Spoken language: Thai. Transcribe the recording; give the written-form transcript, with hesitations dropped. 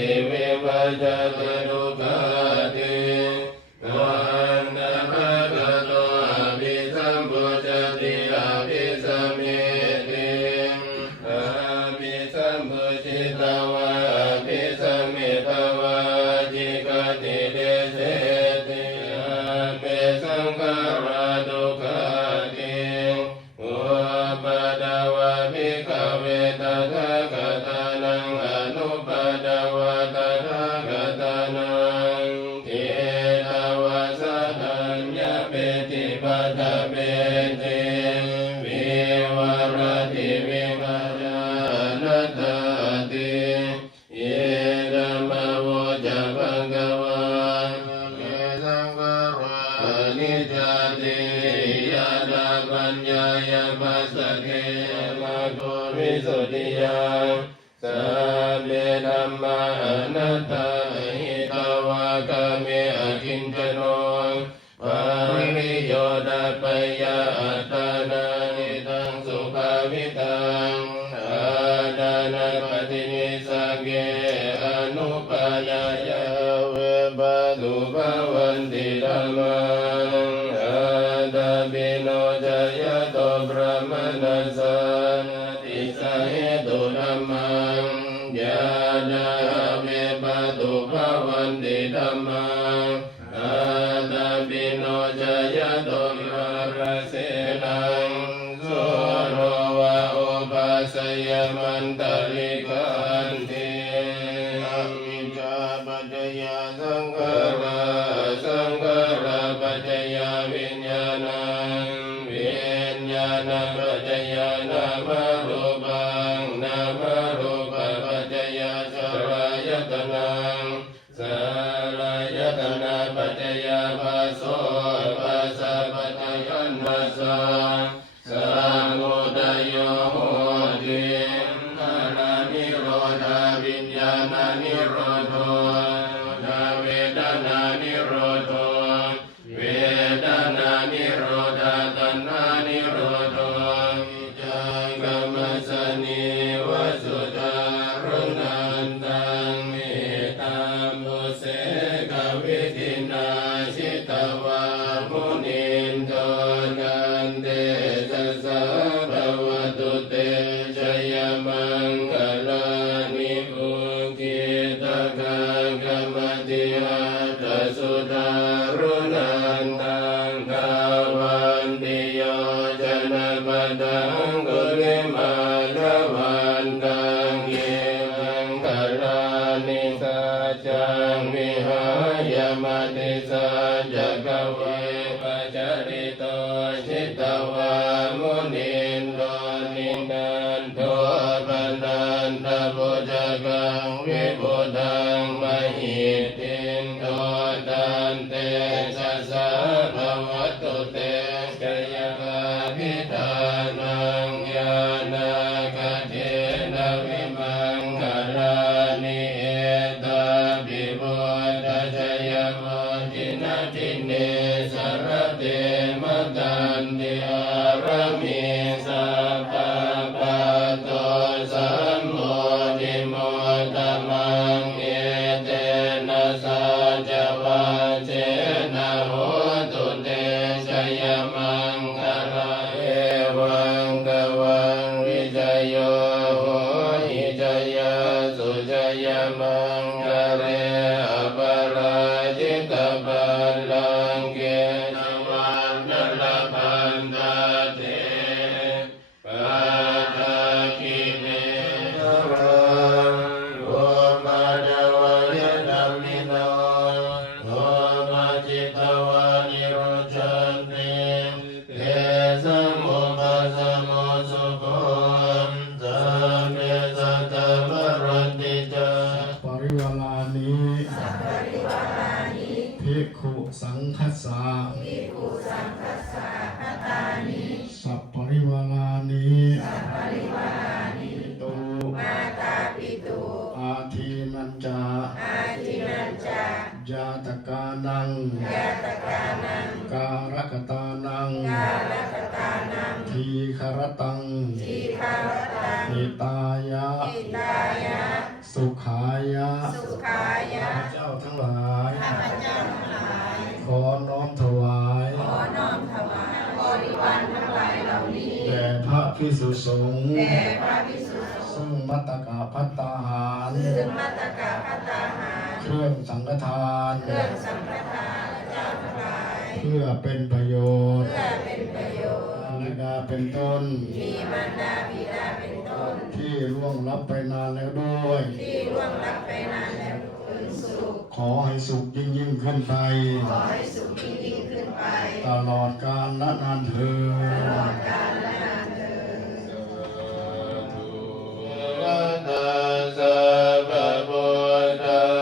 ติวิปัสสติทุกขาติวันนะภะคะโตอภิสัมพุชติอภิสัมมิติอภิสัมพุชิตวะอภิสัมมิตวะจิกติเดเสติอภิสังขาราทุกขาติอุปาดาวะภิกขเวตถาคตานังอนุปาดาวะตถาคตานังเทตวะสัทัญญะเปติปัฏฐเปติวิวรติวิปัสสนัตติเยธัมมโวจะภะคะวะเยสังฆรานิจจติยะตาปัญญายาปัสสะเกมะโกวิสุทธิยาสัพเพธัมมาอนัตตาหิตวากาเมอคิญจโนปาริโยดาปยาอัตตานานิทังสุขวิตังอาดานาปฏินิสังเกอนุปายายาเวปะตุภวันติธัมมังอาตาปิโนจายโตพระมนัสสะติสาเหตุธัมมังญาณาเวปะตุภวันติธัมมังอาตาปิโนจายโตพระเสนังโสโรวะโอปัสสยมันตริกันติอวิชชาปัจจยสังขาราสังขาราปัจจยวิญญาณังวิญญาณปัจจยนามรูปังนามรูปปัจจยสลายตนังสลายตนะปัจจยภาโสภาสะปัจจยันนัสสะสมุทัยโยโหตินานานิโรธาวิญญาณนิโรธนาเวทนานิโรธเวทนานิโรธาตัณหานิโรธจังกัมมสนิวสุตารุนันตังเมตัมมุเสกวิธินาชิตวามุนินโทนันเตสัสสะภวตุเตชยมังคลานิอุกิตกังกัมมติหัตถสุตารุนันตังภวันติโยจนะปะทังกุลิมาลวันตังเยมังคลานิสัจจังวิหายมติสัจจกเวปัจจริโตชิตวามุนินโทนินันโทปนันตปุจกังวิบุตังมหิตินโทตันเตสัสสะภวตุเตกยกาภิธานังญาณกเทนะวิมังคลานิเอตาภิพุทธชยโมจินาทิเนสรเตมตันติอารามิสัพพะปัตโตสัมโมทิโมตมังเอเตนะสัจวัจเจนะโหตุเตชยมังคลาเอวังกวังวิจโยโหหิจยาสุจยมังคะเรอปราจิตปัลลังเกณวันนลพันตเตปัตตะกิเนรังโอปัจจวัยธัมมิโนโอปัจจิตวานิโรชันติเตสมุปัสสโมสุโขสัพเพสัตตมรันติจาปริวาลานิภิกขุสังคัสสะสัพปริวาลานิตุอาทินัญจาญาตกานังการกตานังทีครตังหิตายะสุขายะ ทั้งหลาย ข้าพเจ้าทั้งหลาย ขอน้อมถวาย ขอน้อมถวายบริวารทั้งหลายเหล่านี้ แด่พระภิกษุสงฆ์ แด่พระภิกษุสงฆ์ ซึ่งมัตตกะภัตตาหาร ซึ่งมัตตกะภัตตาหาร เครื่องสังฆทาน เครื่องสังฆทานเจ้าทั้งหลาย เพื่อเป็นประโยชน์ เพื่อเป็นประโยชน์ มารดาเป็นต้น มีมารดาบิดาเป็นต้น ที่ล่วงลับไปนานแล้วด้วย ที่ล่วงลับไปนานแล้วถึงสุข ขอให้สุขยิ่งขึ้นไป ขอให้สุขยิ่งขึ้นไป ตลอดกาลและนานเถิด ตลอดกาลและนานเทอญ วัฏสะภะพุทธา